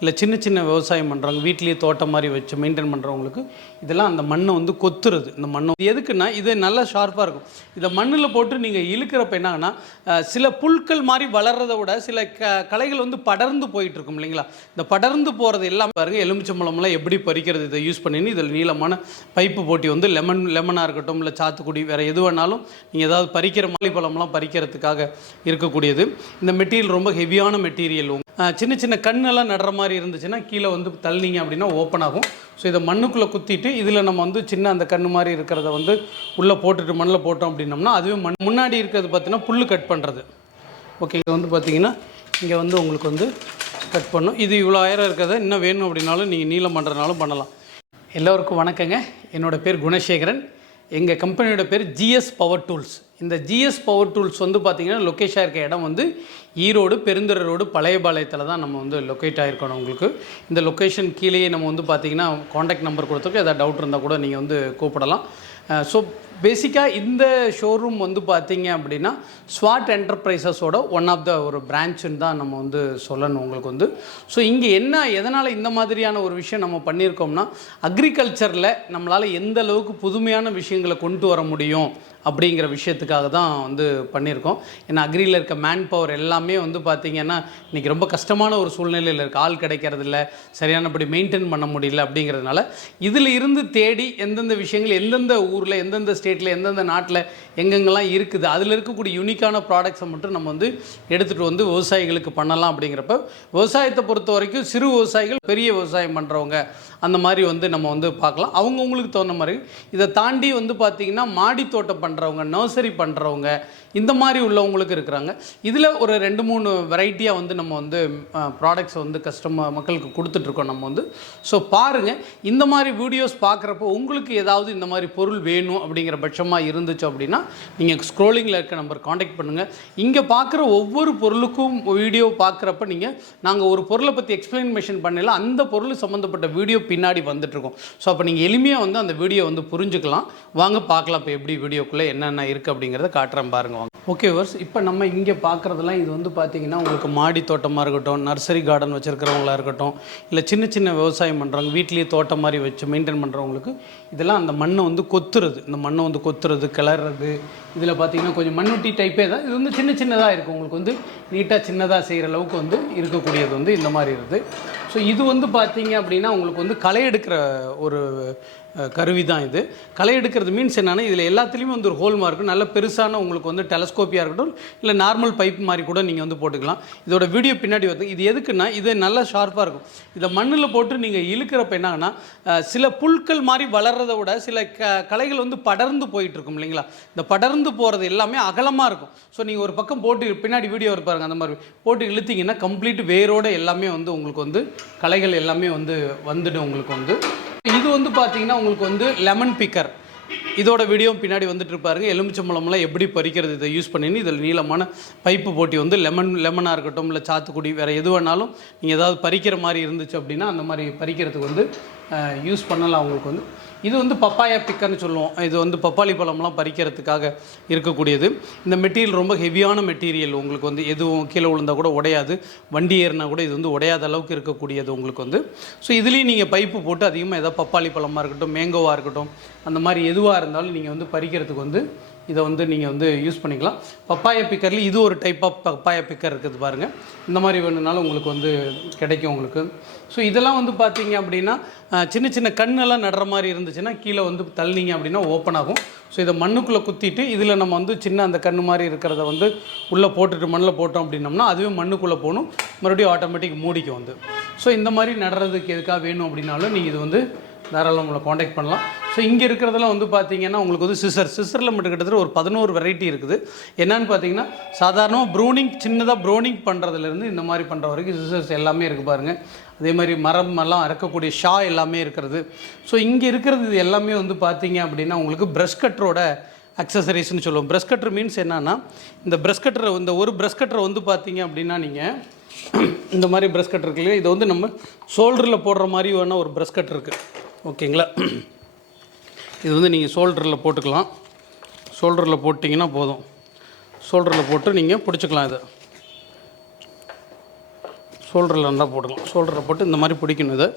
இல்லை சின்ன சின்ன விவசாயம் பண்ணுறவங்க வீட்லேயே தோட்டம் மாதிரி வச்சு மெயின்டைன் பண்ணுறவங்களுக்கு இதெல்லாம் அந்த மண்ணை வந்து கொத்துறது. இந்த மண்ணை எதுக்குன்னா இது நல்லா ஷார்ப்பாக இருக்கும். இதை மண்ணில் போட்டு நீங்கள் இழுக்கிறப்ப என்னாங்கன்னா சில புல்கள் மாதிரி வளர்றதை விட சில களைகள் வந்து படர்ந்து போயிட்டு இருக்கும் இல்லைங்களா. இந்த படர்ந்து போகிறது எல்லாம் பாருங்கள், எலுமிச்சம்பழம்லாம் எப்படி பறிக்கிறது இதை யூஸ் பண்ணின்னு இதில் நீளமான பைப்பு போட்டி வந்து லெமனாக இருக்கட்டும் இல்லை சாத்துக்குடி வேறு எது வேணாலும் நீங்கள் ஏதாவது பறிக்கிற மாலிப்பழம்லாம் பறிக்கிறதுக்காக இருக்கக்கூடியது. இந்த மெட்டீரியல் ரொம்ப ஹெவியான மெட்டீரியல். சின்ன சின்ன கண்ணெல்லாம் நடுற மாதிரி இருந்துச்சுன்னா கீழே வந்து தள்ளிங்க அப்படின்னா ஓப்பன் ஆகும். ஸோ இதை மண்ணுக்குள்ளே குத்திட்டு இதில் நம்ம வந்து சின்ன அந்த கண்ணு மாதிரி இருக்கிறத வந்து உள்ளே போட்டுட்டு மண்ணில் போட்டோம் அப்படின்னோம்னா அதுவே முன்னாடி இருக்கிறது பார்த்தீங்கன்னா புல் கட் பண்ணுறது. ஓகே, இங்கே வந்து பார்த்தீங்கன்னா இங்கே வந்து உங்களுக்கு வந்து கட் பண்ணும். இது இவ்வளோ ஆயிரம் இருக்கிறத இன்னும் வேணும் அப்படின்னாலும் நீங்கள் நீளம் பண்ணுறதுனாலும் பண்ணலாம். எல்லோருக்கும் வணக்கங்க. என்னோடய பேர் குணசேகரன். எங்கள் கம்பெனியோட பேர் ஜிஎஸ் பவர் டூல்ஸ். இந்த ஜிஎஸ் பவர் டூல்ஸ் வந்து பார்த்திங்கன்னா லொக்கேஷன் இருக்க இடம் வந்து ஈரோடு பெருந்துறை ரோடு பழையபாளையத்தில் தான் நம்ம வந்து லொக்கேட் ஆகிருக்கணும். உங்களுக்கு இந்த லொக்கேஷன் கீழேயே நம்ம வந்து பார்த்திங்கன்னா காண்டாக்ட் நம்பர் கொடுத்துருக்கோம். எதாவது டவுட் இருந்தால் கூட நீங்கள் வந்து கூப்பிடலாம். ஸோ பேசிக்காக இந்த ஷோரூம் வந்து பார்த்திங்க அப்படின்னா ஸ்வாட் என்டர்பிரைசஸோட ஒன் ஆஃப் த ஒரு பிரான்ச்சுன்னு தான் நம்ம வந்து சொல்லணும் உங்களுக்கு வந்து. ஸோ இங்கே என்ன எதனால் இந்த மாதிரியான ஒரு விஷயம் நம்ம பண்ணியிருக்கோம்னா அக்ரிகல்ச்சரில் நம்மளால் எந்த அளவுக்கு புதுமையான விஷயங்களை கொண்டு வர முடியும் அப்படிங்கிற விஷயத்துக்காக தான் வந்து பண்ணியிருக்கோம். ஏன்னா அக்ரியில் இருக்க மேன் பவர் எல்லாமே வந்து பார்த்திங்கன்னா இன்றைக்கி ரொம்ப கஷ்டமான ஒரு சூழ்நிலையில் இருக்குது. ஆள் கிடைக்கிறதில்ல, சரியானபடி மெயின்டைன் பண்ண முடியல. அப்படிங்கிறதுனால இதில் இருந்து தேடி எந்தெந்த விஷயங்கள் எந்தெந்த ஊரில் எந்தெந்த ஸ்டேட்டில் எந்தெந்த நாட்டில் எங்கெங்கெல்லாம் இருக்குது அதில் இருக்கக்கூடிய யூனிக்கான ப்ராடக்ட்ஸை மட்டும் நம்ம வந்து எடுத்துகிட்டு வந்து விவசாயிகளுக்கு பண்ணலாம். அப்படிங்கிறப்ப விவசாயத்தை பொறுத்த வரைக்கும் சிறு விவசாயிகள், பெரிய விவசாயம் பண்ணுறவங்க அந்த மாதிரி வந்து நம்ம வந்து பார்க்கலாம். அவங்கவுங்களுக்கு தகுந்த மாதிரி. இதை தாண்டி வந்து பார்த்திங்கன்னா மாடி தோட்டம் பண்ணுறவங்க, நர்சரி பண்ணுறவங்க, இந்த மாதிரி உள்ளவங்களுக்கு இருக்கிறாங்க. இதில் ஒரு 2-3 வெரைட்டியாக வந்து நம்ம வந்து ப்ராடக்ட்ஸை வந்து மக்களுக்கு கொடுத்துட்ருக்கோம் நம்ம வந்து. ஸோ பாருங்கள், இந்த மாதிரி வீடியோஸ் பார்க்குறப்போ உங்களுக்கு ஏதாவது இந்த மாதிரி பொருள் வேணும் அப்படிங்கிற பட்சமாக இருந்துச்சு அப்படின்னா நீங்கள் ஸ்க்ரோலிங்கில் இருக்க நம்பர் காண்டாக்ட் பண்ணுங்கள். இங்கே பார்க்குற ஒவ்வொரு பொருளுக்கும் வீடியோ பார்க்குறப்ப நாங்கள் ஒரு பொருளை பற்றி எக்ஸ்பிளனேஷன் பண்ணல, அந்த பொருள் சம்மந்தப்பட்ட வீடியோ பின்னாடி வந்துட்டுருக்கோம். ஸோ அப்போ நீங்கள் எளிமையாக வந்து அந்த வீடியோ வந்து புரிஞ்சுக்கலாம். வாங்க பார்க்கலாம் இப்போ எப்படி வீடியோக்குள்ளே என்னென்ன இருக்குது அப்படிங்கிறத காட்டுறேன் பாருங்கள். ஓகே வர்ஸ், இப்போ நம்ம இங்கே பார்க்குறதெல்லாம் இது வந்து பார்த்திங்கன்னா உங்களுக்கு மாடி தோட்டமாக இருக்கட்டும், நர்சரி கார்டன் வச்சுருக்கிறவங்களா இருக்கட்டும், இல்லை சின்ன சின்ன விவசாயம் பண்ணுறவங்க வீட்லேயே தோட்டம் மாதிரி வச்சு மெயின்டைன் பண்ணுறவங்களுக்கு இதெல்லாம் அந்த மண்ணை வந்து கொத்துறது. இந்த மண்ணை வந்து கொத்துறது, கிளறது. இதில் பார்த்திங்கன்னா கொஞ்சம் மண்ணுட்டி டைப்பே தான். இது வந்து சின்ன சின்னதாக இருக்குது. உங்களுக்கு வந்து நீட்டாக சின்னதாக செய்கிற அளவுக்கு வந்து இருக்கக்கூடியது வந்து இந்த மாதிரி இருக்குது. ஸோ இது வந்து பார்த்திங்க அப்படின்னா உங்களுக்கு வந்து களை எடுக்கிற ஒரு கருவி தான் இது. களை எடுக்கிறது மீன்ஸ் என்னென்னா இதில் எல்லாத்துலேயுமே வந்து ஒரு ஹோல்மாக இருக்கும். நல்ல பெருசான உங்களுக்கு வந்து டெலஸ்கோப்பியாக இருக்கட்டும், இல்லை நார்மல் பைப் மாதிரி கூட நீங்கள் வந்து போட்டுக்கலாம். இதோட வீடியோ பின்னாடி வந்து இது எதுக்குன்னா இது நல்லா ஷார்ப்பாக இருக்கும். இதை மண்ணில் போட்டு நீங்கள் இழுக்கிறப்ப என்னாங்கன்னா சில புல்கள் மாதிரி வளர்றதை விட சில களைகள் வந்து படர்ந்து போயிட்டு இருக்கும் இல்லைங்களா. இந்த படர்ந்து போகிறது எல்லாமே அகலமாக இருக்கும். ஸோ நீங்கள் ஒரு பக்கம் போட்டு பின்னாடி வீடியோ இருப்பாருங்க, அந்த மாதிரி போட்டு இழுத்திங்கன்னா கம்ப்ளீட் வேரோடு எல்லாமே வந்து உங்களுக்கு வந்து களைகள் எல்லாமே வந்து வந்துடும் உங்களுக்கு வந்து. இது வந்து பார்த்திங்கன்னா உங்களுக்கு வந்து லெமன் பிக்கர். இதோட வீடியோ பின்னாடி வந்துட்டு இருப்பாருங்க. எலுமிச்சம்பழம்லாம் எப்படி பறிக்கிறது இதை யூஸ் பண்ணின்னு இதில் நீளமான பைப்பு போட்டி வந்து லெமனாக இருக்கட்டும் இல்லை சாத்துக்குடி வேறு எது வேணாலும் நீங்கள் ஏதாவது பறிக்கிற மாதிரி இருந்துச்சு அப்படின்னா அந்த மாதிரி பறிக்கிறதுக்கு வந்து யூஸ் பண்ணலாம் உங்களுக்கு வந்து. இது வந்து பப்பாயா பிக்கர்னு சொல்லுவோம். இது வந்து பப்பாளி பழம்லாம் பறிக்கிறதுக்காக இருக்கக்கூடியது. இந்த மெட்டீரியல் ரொம்ப ஹெவியான மெட்டீரியல். உங்களுக்கு வந்து எதுவும் கீழே விழுந்தால் கூட உடையாது, வண்டி ஏறினா கூட இது வந்து உடையாத அளவுக்கு இருக்கக்கூடியது உங்களுக்கு வந்து. ஸோ இதுலேயும் நீங்கள் பைப்பு போட்டு அதிகமாக எதாவது பப்பாளி பழமாக இருக்கட்டும், மேங்கோவாக இருக்கட்டும், அந்த மாதிரி எதுவாக இருந்தாலும் நீங்கள் வந்து பறிக்கிறதுக்கு வந்து இதை வந்து நீங்கள் வந்து யூஸ் பண்ணிக்கலாம். பப்பாயா பிக்கரில் இது ஒரு டைப் ஆஃப் பப்பாயா பிக்கர் இருக்குது பாருங்கள். இந்த மாதிரி வேணுனாலும் உங்களுக்கு வந்து கிடைக்கும் உங்களுக்கு. ஸோ இதெல்லாம் வந்து பார்த்திங்க அப்படின்னா சின்ன சின்ன கண்ணெல்லாம் நடுற மாதிரி இருந்துச்சுன்னா கீழே வந்து தள்ளிங்க அப்படின்னா ஓப்பன் ஆகும். ஸோ இதை மண்ணுக்குள்ளே குத்திட்டு இதில் நம்ம வந்து சின்ன அந்த கண்ணு மாதிரி இருக்கிறத வந்து உள்ளே போட்டுட்டு மண்ணில் போட்டோம் அப்படின்னோம்னா அதுவே மண்ணுக்குள்ளே போகணும், மறுபடியும் ஆட்டோமேட்டிக் மூடிக்கு வந்து. ஸோ இந்த மாதிரி நடுறதுக்கு எதுக்காக வேணும் அப்படின்னாலும் நீங்கள் இது வந்து தாராளம் உங்களை காண்டாக்ட் பண்ணலாம். ஸோ இங்கே இருக்கிறதெல்லாம் வந்து பார்த்திங்கன்னா உங்களுக்கு வந்து சிசரில் மட்டும் கிட்டத்தட்ட ஒரு 11 வெரைட்டி இருக்குது. என்னென்னு பார்த்தீங்கன்னா சாதாரணமாக ப்ரூனிங், சின்னதாக ப்ரூனிங் பண்ணுறதுலேருந்து இந்த மாதிரி பண்ணுற வரைக்கும் சிசர்ஸ் எல்லாமே இருக்குது பாருங்கள். அதே மாதிரி மரமெல்லாம் அறக்கக்கூடிய ஷா எல்லாமே இருக்கிறது. ஸோ இங்கே இருக்கிறது இது எல்லாமே வந்து பார்த்திங்க அப்படின்னா உங்களுக்கு ப்ரஷ் கட்டரோட அக்சசரிஸ்னு சொல்லுவோம். ப்ரஷ் கட்டர் மீன்ஸ் என்னென்னா இந்த ப்ரஷ் கட்டரை இந்த ஒரு ப்ரஷ் கட்டரை வந்து பார்த்திங்க அப்படின்னா நீங்கள் இந்த மாதிரி ப்ரஷ் கட்டர் இருக்கு இல்லையா, இது வந்து நம்ம ஷோல்டரில் போடுற மாதிரி வேணால் ஒரு ப்ரஷ் கட்டர் இருக்குது. ஓகேங்களா, இது வந்து நீங்கள் ஷோல்டரில் போட்டுக்கலாம். ஷோல்டரில் போட்டிங்கன்னா போதும். ஷோல்டரில் போட்டு நீங்கள் பிடிச்சிக்கலாம் இதை. ஷோல்டரில் நல்லா போடலாம். ஷோல்டரை போட்டு இந்த மாதிரி பிடிக்கணும். இதை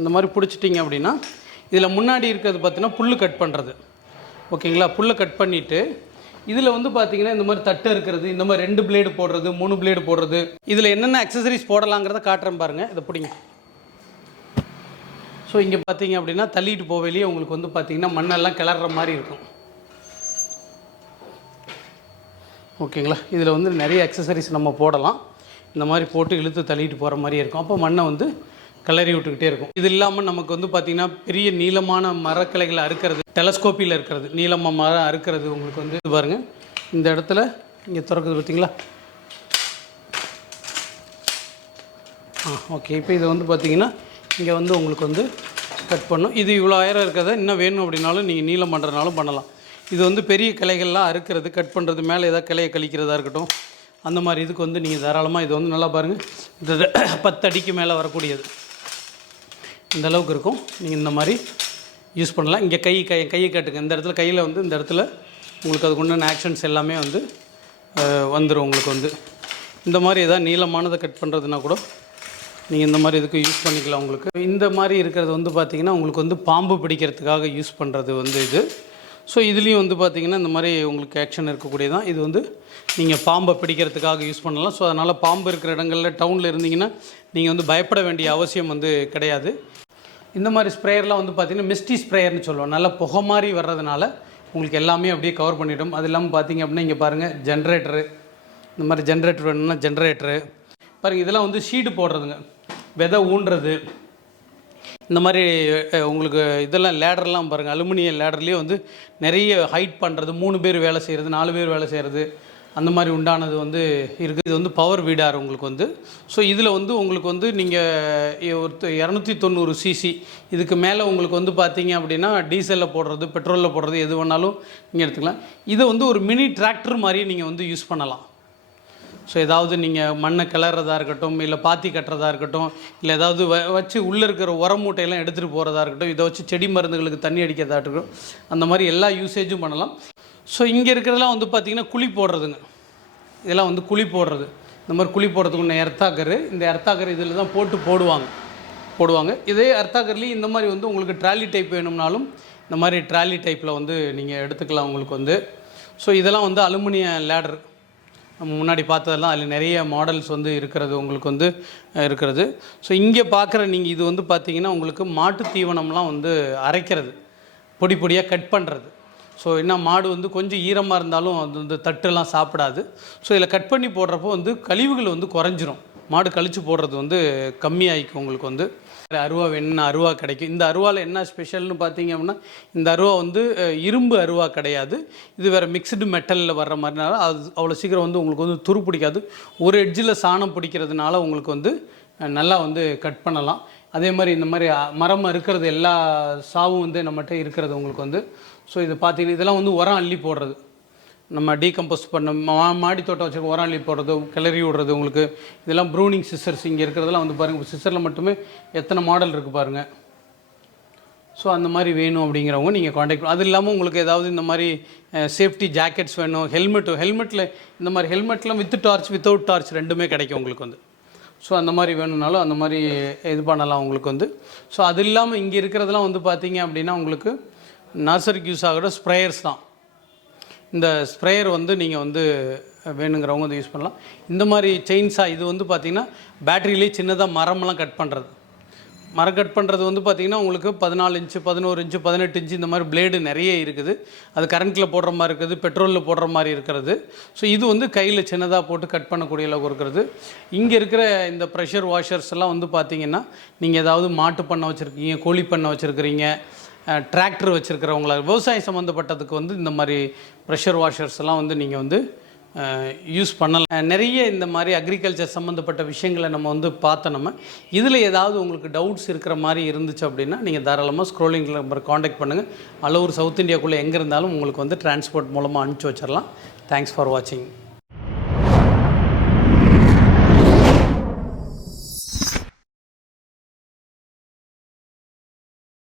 இந்த மாதிரி பிடிச்சிட்டிங்க அப்படின்னா இதில் முன்னாடி இருக்கிறது பார்த்தீங்கன்னா புல் கட் பண்ணுறது. ஓகேங்களா? புல்லை கட் பண்ணிவிட்டு இதில் வந்து பார்த்தீங்கன்னா இந்த மாதிரி தட்டு இருக்கிறது, இந்த மாதிரி 2 பிளேடு போடுறது, 3 பிளேடு போடுறது, இதில் என்னென்ன அக்சசரிஸ் போடலாங்கிறத காட்டுறேன் பாருங்கள். இதை பிடிங்க. ஸோ இங்கே பார்த்தீங்க அப்படின்னா தள்ளிட்டு போவேலையே உங்களுக்கு வந்து பார்த்தீங்கன்னா மண்ணெல்லாம் கிளற மாதிரி இருக்கும். ஓகேங்களா? இதில் வந்து நிறைய அக்சசரிஸ் நம்ம போடலாம். இந்த மாதிரி போட்டு இழுத்து தள்ளிட்டு போகிற மாதிரி இருக்கும். அப்போ மண்ணை வந்து கிளறி விட்டுக்கிட்டே இருக்கும். இது இல்லாமல் நமக்கு வந்து பார்த்திங்கன்னா பெரிய நீளமான மரக்கிளைகளை அறுக்கிறது, டெலஸ்கோப்பியில் இருக்கிறது, நீளமாக மரம் அறுக்கிறது உங்களுக்கு வந்து இது பாருங்கள். இந்த இடத்துல இங்கே திறக்குது பார்த்தீங்களா? ஓகே. இப்போ இது வந்து பார்த்திங்கன்னா இங்கே வந்து உங்களுக்கு வந்து கட் பண்ணும். இது இவ்வளோ ஆயிரம் இருக்கிறத இன்னும் வேணும் அப்படின்னாலும் நீங்கள் நீளம் பண்ணுறதுனாலும் பண்ணலாம். இது வந்து பெரிய கிளைகள்லாம் அறுக்கிறது, கட் பண்ணுறது, மேலே ஏதாவது கிளையை கழிக்கிறதா இருக்கட்டும், அந்த மாதிரி இதுக்கு வந்து நீங்கள் தாராளமாக இது வந்து நல்லா பாருங்கள். இது 10 அடிக்கு மேலே வரக்கூடியது இந்த அளவுக்கு இருக்கும். நீங்கள் இந்த மாதிரி யூஸ் பண்ணலாம். இங்கே கையை காட்டுங்க. இந்த இடத்துல கையில் வந்து இந்த இடத்துல உங்களுக்கு அதுக்கு உண்டான ஆக்ஷன்ஸ் எல்லாமே வந்து வந்துடும். உங்களுக்கு வந்து இந்த மாதிரி எதாவது நீளமானதை கட் பண்ணுறதுனா கூட நீங்கள் இந்த மாதிரி இதுக்கு யூஸ் பண்ணிக்கலாம். உங்களுக்கு இந்த மாதிரி இருக்கிறது வந்து பார்த்திங்கன்னா உங்களுக்கு வந்து பாம்பு பிடிக்கிறதுக்காக யூஸ் பண்ணுறது வந்து இது. ஸோ இதுலேயும் வந்து பார்த்திங்கன்னா இந்த மாதிரி உங்களுக்கு ஆக்ஷன் இருக்கக்கூடியதான். இது வந்து நீங்கள் பாம்பை பிடிக்கிறதுக்காக யூஸ் பண்ணலாம். ஸோ அதனால் பாம்பு இருக்கிற இடங்களில் டவுனில் இருந்தீங்கன்னா நீங்கள் வந்து பயப்பட வேண்டிய அவசியம் வந்து கிடையாது. இந்த மாதிரி ஸ்ப்ரேயர்லாம் வந்து பார்த்திங்கன்னா மிஸ்டி ஸ்ப்ரேயர்னு சொல்லுவோம். நல்லா புகை மாதிரி வர்றதுனால உங்களுக்கு எல்லாமே அப்படியே கவர் பண்ணிவிடும். அது இல்லாமல் பார்த்திங்க அப்படின்னா இங்கே பாருங்கள் ஜென்ரேட்டரு, இந்த மாதிரி ஜென்ரேட்டர் வேணும்னா ஜென்ரேட்டரு பாருங்கள். இதெல்லாம் வந்து ஷீடு போடுறதுங்க, விதை ஊன்றது, இந்த மாதிரி உங்களுக்கு இதெல்லாம் லேடர்லாம் பாருங்கள். அலுமினியம் லேடர்லேயே வந்து நிறைய ஹைட் பண்ணுறது, 3 பேர் வேலை செய்கிறது, 4 பேர் வேலை செய்கிறது, அந்த மாதிரி உண்டானது வந்து இருக்குது. இது வந்து பவர் வீடார் உங்களுக்கு வந்து. ஸோ இதில் வந்து உங்களுக்கு வந்து நீங்கள் ஒரு 290 சிசி இதுக்கு மேலே உங்களுக்கு வந்து பார்த்தீங்க அப்படின்னா டீசலில் போடுறது, பெட்ரோலில் போடுறது எது வேணாலும் நீங்கள் எடுத்துக்கலாம். இதை வந்து ஒரு மினி டிராக்டர் மாதிரி நீங்கள் வந்து யூஸ் பண்ணலாம். ஸோ ஏதாவது நீங்கள் மண்ணை கிளறதா இருக்கட்டும், இல்லை பாத்தி கட்டுறதா இருக்கட்டும், இல்லை ஏதாவது வச்சு உள்ளே இருக்கிற உரம் மூட்டையெல்லாம் எடுத்துகிட்டு போகிறதா இருக்கட்டும், இதை வச்சு செடி மருந்துகளுக்கு தண்ணி அடிக்கிறதா இருக்கட்டும், அந்த மாதிரி எல்லா யூசேஜும் பண்ணலாம். ஸோ இங்கே இருக்கிறதெல்லாம் வந்து பார்த்திங்கன்னா குழி போடுறதுங்க. இதெல்லாம் வந்து குழி போடுறது. இந்த மாதிரி குழி போடுறதுக்கு ஒன்று எர்த்தாக்கரு. இந்த எர்த்தாக்கர் இதில் தான் போடுவாங்க. இதே எர்த்தாக்கர்லேயும் இந்த மாதிரி வந்து உங்களுக்கு ட்ராலி டைப் வேணும்னாலும் இந்த மாதிரி ட்ராலி டைப்பில் வந்து நீங்கள் எடுத்துக்கலாம் உங்களுக்கு வந்து. ஸோ இதெல்லாம் வந்து அலுமினிய லேடர் நம்ம முன்னாடி பார்த்ததெல்லாம் அதில் நிறைய மாடல்ஸ் வந்து இருக்கிறது உங்களுக்கு வந்து இருக்கிறது. ஸோ இங்கே பார்க்குற நீங்கள் இது வந்து பார்த்திங்கன்னா உங்களுக்கு மாட்டு தீவனம்லாம் வந்து அரைக்கிறது, பொடி பொடியாக கட் பண்ணுறது. ஸோ என்ன மாடு வந்து கொஞ்சம் ஈரமாக இருந்தாலும் அது வந்து தட்டுலாம் சாப்பிடாது. ஸோ இதில் கட் பண்ணி போடுறப்போ வந்து கழிவுகள் வந்து குறைஞ்சிரும். மாடு கழித்து போடுறது வந்து கம்மியாகிக்கும். உங்களுக்கு வந்து அருவா வேணும்னா அருவா கிடைக்கும். இந்த அருவாவில் என்ன ஸ்பெஷல்னு பார்த்தீங்க அப்படின்னா இந்த அருவா வந்து இரும்பு அருவா கிடையாது. இது வேறு மிக்ஸ்டு மெட்டலில் வர்ற மாதிரினால அது அவ்வளோ சீக்கிரம் வந்து உங்களுக்கு வந்து துரு பிடிக்காது. ஒரு எட்ஜில் சாணம் பிடிக்கிறதுனால உங்களுக்கு வந்து நல்லா வந்து கட் பண்ணலாம். அதே மாதிரி இந்த மாதிரி மரம் இருக்கிறது எல்லா சாவும் வந்து நம்மகிட்ட இருக்கிறது உங்களுக்கு வந்து. ஸோ இது பார்த்தீங்கன்னா இதெல்லாம் வந்து உரம் அள்ளி போடுறது, நம்ம டீகம்போஸ் பண்ண மாடி தோட்டம் வச்சுருக்க உரம் அள்ளி போடுறது, கிளறி விடுறது உங்களுக்கு. இதெல்லாம் ப்ரூனிங் சிசர்ஸ் இங்கே இருக்கிறதெல்லாம் வந்து பாருங்கள். சிசரில் மட்டுமே எத்தனை மாடல் இருக்குது பாருங்கள். ஸோ அந்த மாதிரி வேணும் அப்படிங்கிறவங்க நீங்கள் காண்டாக்ட் பண்ணலாம். அது இல்லாமல் உங்களுக்கு ஏதாவது இந்த மாதிரி சேஃப்டி ஜாக்கெட்ஸ் வேணும், ஹெல்மெட்டில் இந்த மாதிரி ஹெல்மெட்டில் வித் டார்ச் வித்தவுட் டார்ச் ரெண்டுமே கிடைக்கும் உங்களுக்கு வந்து. ஸோ அந்த மாதிரி வேணும்னாலும் அந்த மாதிரி இது பண்ணலாம் உங்களுக்கு வந்து. ஸோ அது இல்லாமல் இங்கே இருக்கிறதெல்லாம் வந்து பார்த்தீங்க அப்படின்னா உங்களுக்கு நர்சரிக்கு யூஸ் ஆகிற ஸ்ப்ரேயர்ஸ் தான். இந்த ஸ்ப்ரேயர் வந்து நீங்கள் வந்து வேணுங்கிறவங்க வந்து யூஸ் பண்ணலாம். இந்த மாதிரி செயின்ஸா இது வந்து பார்த்திங்கன்னா பேட்டரியிலே சின்னதாக மரம்லாம் கட் பண்ணுறது. மரம் கட் பண்ணுறது வந்து பார்த்திங்கன்னா உங்களுக்கு 14 இன்ச்சு 11 இன்ச்சு 18 இன்ச்சு இந்த மாதிரி பிளேடு நிறைய இருக்குது. அது கரண்ட்டில் போடுற மாதிரி இருக்குது, பெட்ரோலில் போடுற மாதிரி இருக்கிறது. ஸோ இது வந்து கையில் சின்னதாக போட்டு கட் பண்ணக்கூடிய அளவுக்கு இருக்கிறது. இங்கே இருக்கிற இந்த ப்ரெஷர் வாஷர்ஸ் எல்லாம் வந்து பார்த்திங்கன்னா நீங்கள் ஏதாவது மாட்டு பண்ணை வச்சுருக்கீங்க, கோழி பண்ணை வச்சுருக்கிறீங்க, டிராக்டர் வச்சுருக்கிறவங்கள விவசாயம் சம்மந்தப்பட்டதுக்கு வந்து இந்த மாதிரி ப்ரெஷர் வாஷர்ஸ் எல்லாம் வந்து நீங்கள் வந்து யூஸ் பண்ணலாம். நிறைய இந்த மாதிரி அக்ரிகல்ச்சர் சம்மந்தப்பட்ட விஷயங்களை நம்ம வந்து பார்த்தோம். நம்ம இதில் ஏதாவது உங்களுக்கு டவுட்ஸ் இருக்கிற மாதிரி இருந்துச்சு அப்படின்னா நீங்கள் தாராளமாக ஸ்க்ரோலிங் நம்பர் காண்டாக்ட் பண்ணுங்கள். அளவுர் சவுத் இந்தியாவுக்குள்ளே எங்கே இருந்தாலும் உங்களுக்கு வந்து டிரான்ஸ்போர்ட் மூலமாக அனுப்பிச்சி வச்சிடலாம். தேங்க்ஸ் ஃபார் வாட்சிங்.